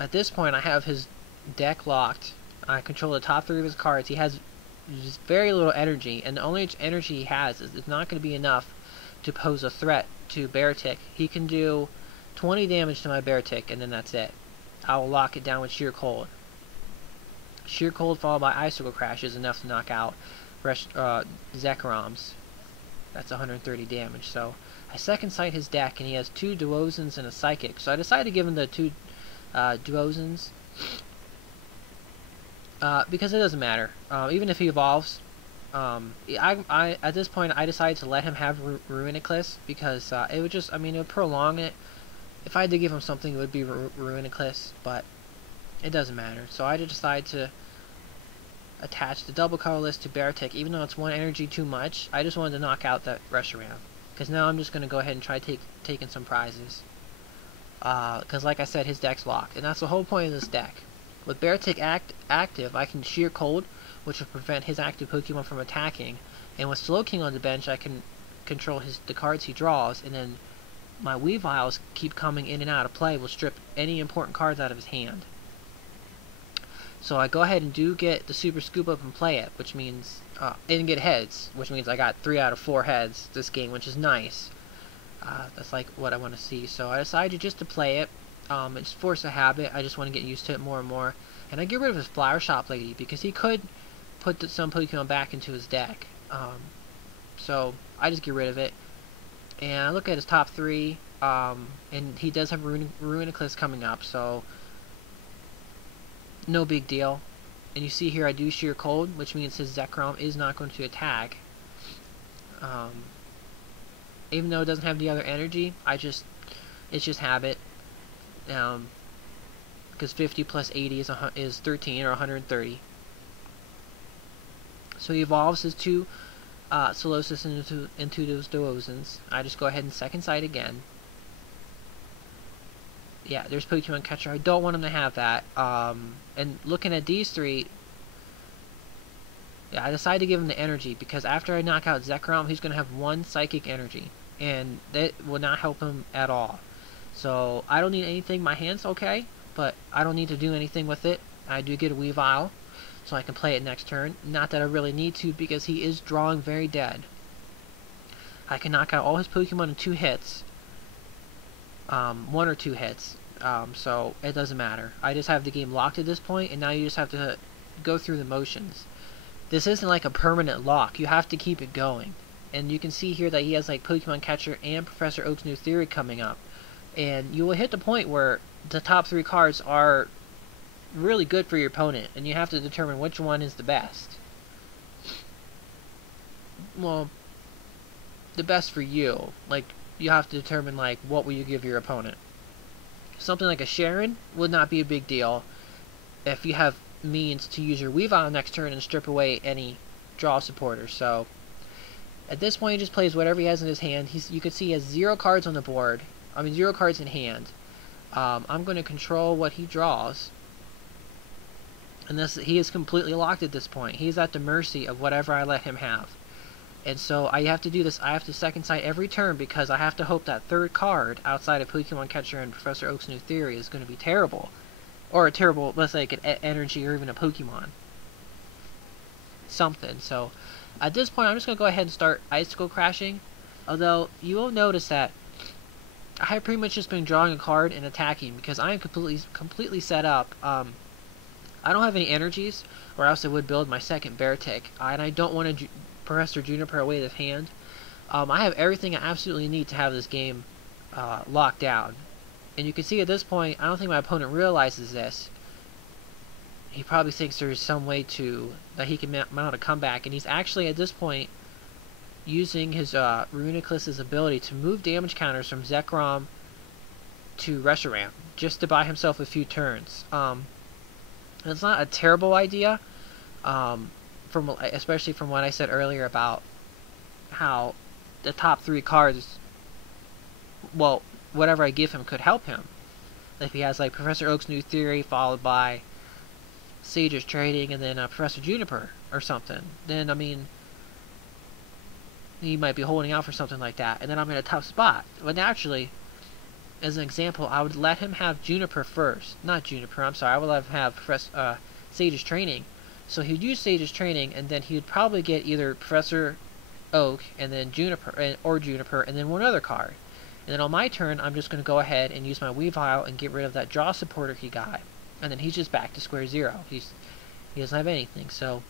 At this point, I have his deck locked. I control the top 3 of his cards. He has just very little energy, and the only energy he has is it's not going to be enough to pose a threat to Beartic. He can do 20 damage to my Beartic, and then that's it. I will lock it down with Sheer Cold. Sheer Cold followed by Icicle Crash is enough to knock out Zekrom's. That's 130 damage. So I second sight his deck, and he has 2 Duozens and a Psychic. So I decided to give him the 2 Duozens because it doesn't matter. Even if he evolves, at this point I decided to let him have Reiunclus because it would just, it would prolong it. If I had to give him something, it would be Reiunclus, but it doesn't matter. So I just decided to attach the double colorless to Beartic, even though it's 1 energy too much. I just wanted to knock out that Reshiram, because now I'm just going to go ahead and try taking some prizes. Because like I said, his deck's locked, and that's the whole point of this deck. With Beartic active, I can Sheer Cold, which will prevent his active Pokemon from attacking, and with Slowking on the bench, I can control the cards he draws, and then my Weaviles keep coming in and out of play, will strip any important cards out of his hand. So I go ahead and do get the Super Scoop Up and play it, which means, and get heads, which means I got 3 out of 4 heads this game, which is nice. That's like what I want to see. So I decided just to play it. It's force a habit. I just want to get used to it more and more. And I get rid of his Flower Shop Lady because he could put some Pokemon back into his deck. So I just get rid of it. And I look at his top 3, and he does have Reiunclus coming up, so no big deal. And you see here I do Sheer Cold, which means his Zekrom is not going to attack. Even though it doesn't have the other energy, it's just habit. Because 50 plus 80 is 13 or 130. So he evolves his 2 Solosis into those Duozens. I just go ahead and second sight again. Yeah, there's Pokemon Catcher. I don't want him to have that. And looking at these 3, yeah, I decided to give him the energy because after I knock out Zekrom, he's going to have 1 Psychic Energy, and that will not help him at all. So I don't need anything. My hand's okay, but I don't need to do anything with it. I do get a Weavile, so I can play it next turn. Not that I really need to because he is drawing very dead. I can knock out all his Pokemon in 2 hits. 1 or 2 hits. So it doesn't matter. I just have the game locked at this point, and now you just have to go through the motions. This isn't like a permanent lock. You have to keep it going. And you can see here that he has like Pokemon Catcher and Professor Oak's New Theory coming up. And you will hit the point where the top 3 cards are really good for your opponent, and you have to determine which one is the best. Well, the best for you. Like, you have to determine, like, what will you give your opponent. Something like a Sharon would not be a big deal if you have means to use your Weavile next turn and strip away any draw supporters. So, at this point, he just plays whatever he has in his hand. You can see he has 0 cards on the board. 0 cards in hand. I'm going to control what he draws. And he is completely locked at this point. He's at the mercy of whatever I let him have. And so I have to do this. I have to second sight every turn because I have to hope that 3rd card outside of Pokemon Catcher and Professor Oak's New Theory is going to be terrible. Or a terrible, let's say, an energy or even a Pokemon. Something. So at this point, I'm just going to go ahead and start Icicle Crashing. Although you will notice that I have pretty much just been drawing a card and attacking because I am completely set up. I don't have any energies, or else I would build my second Beartic, and I don't want to Professor Juniper away with hand. I have everything I absolutely need to have this game locked down. And you can see at this point, I don't think my opponent realizes this. He probably thinks there's some way that he can mount a comeback, and he's actually at this point using his Reiunclus' ability to move damage counters from Zekrom to Reshiram, just to buy himself a few turns. It's not a terrible idea, especially from what I said earlier about how the top 3 cards, well, whatever I give him could help him. If he has like Professor Oak's New Theory followed by Sage's Trading and then Professor Juniper or something, then he might be holding out for something like that, and then I'm in a tough spot. But naturally, as an example, I would let him have Juniper first. Not Juniper, I'm sorry. I would let him have Sage's Training. So he would use Sage's Training, and then he would probably get either Professor Oak, and then Juniper, or Juniper, and then one other card. And then on my turn, I'm just going to go ahead and use my Weavile and get rid of that draw supporter he got. And then he's just back to square zero. He doesn't have anything. So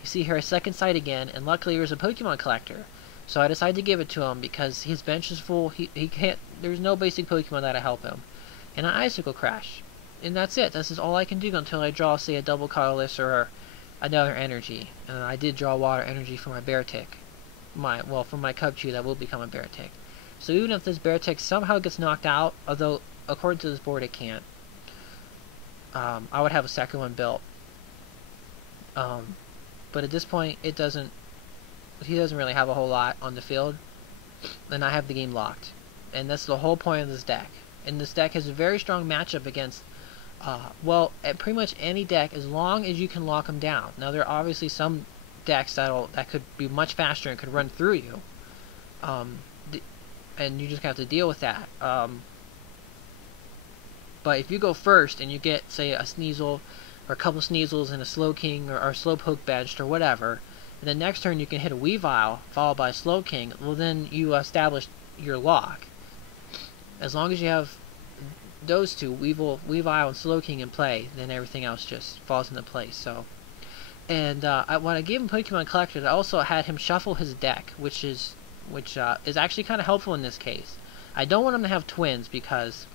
you see here a second sight again, and luckily there's a Pokemon collector. So I decided to give it to him because his bench is full. He can't. There's no basic Pokemon that'll help him. And an Icicle Crash. And that's it. This is all I can do until I draw, say, a double colorless or another energy. And I did draw water energy for my Beartic. For my Cubchoo that will become a Beartic. So even if this Beartic somehow gets knocked out, although according to this board it can't, I would have a second one built. But at this point, he doesn't really have a whole lot on the field, and I have the game locked. And that's the whole point of this deck. And this deck has a very strong matchup against, at pretty much any deck, as long as you can lock them down. Now there are obviously some decks that could be much faster and could run through you. And you just have to deal with that. But if you go first and you get, say, a Sneasel or a couple Sneasels and a Slowking or Slowpoke benched or whatever, and then next turn you can hit a Weavile followed by a Slowking, well then you establish your lock. As long as you have those two, Weavile and Slowking in play, then everything else just falls into place. So, and when I gave him Pokemon Collector, I also had him shuffle his deck, which is actually kind of helpful in this case. I don't want him to have twins because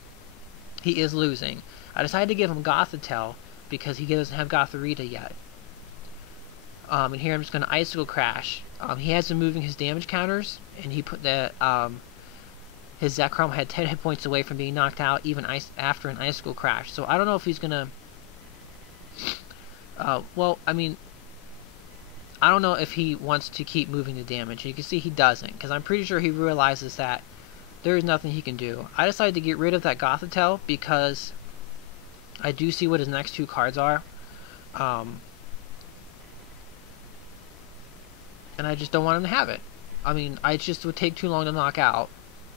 he is losing. I decided to give him Gothitelle because he doesn't have Gothorita yet. And here I'm just going to Icicle Crash. He has been moving his damage counters, and he put that his Zekrom had 10 hit points away from being knocked out even after an Icicle Crash. So I don't know if he's going to... I don't know if he wants to keep moving the damage. You can see he doesn't, because I'm pretty sure he realizes that there is nothing he can do. I decided to get rid of that Gothitelle because I do see what his next two cards are. And I just don't want him to have it. I mean, it just would take too long to knock out.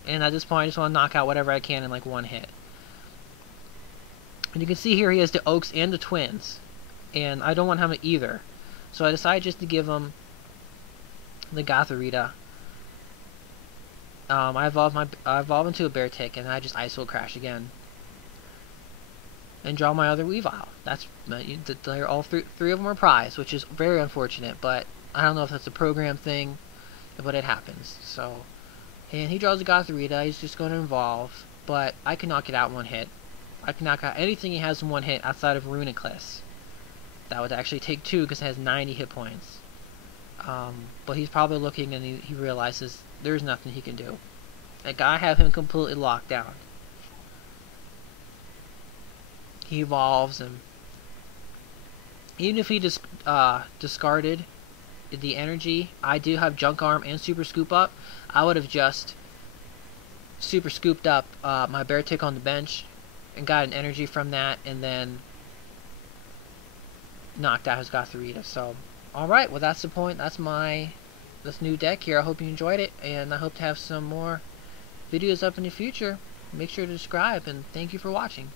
And at this point, I just want to knock out whatever I can in like one hit. And you can see here he has the Oaks and the Twins. And I don't want him to either. So I decided just to give him the Gothorita. I evolve into a Beartic, and I just Icicle Crash again. And draw my other Weavile. They're all three of them are prized, which is very unfortunate, but I don't know if that's a program thing, but it happens. So, and he draws a Gothorita. He's just going to evolve, but I can knock it out in one hit. I can knock out anything he has in one hit outside of Reiunclus. That would actually take two because it has 90 hit points. But he's probably looking and he realizes there's nothing he can do. I have him completely locked down. He evolves, and even if he discarded the energy, I do have Junk Arm and Super Scoop Up. I would have just Super Scooped up my Beartic on the bench and got an energy from that, and then knocked out his Gothorita. So, alright, well that's the point. That's this new deck here. I hope you enjoyed it, and I hope to have some more videos up in the future. Make sure to subscribe, and thank you for watching.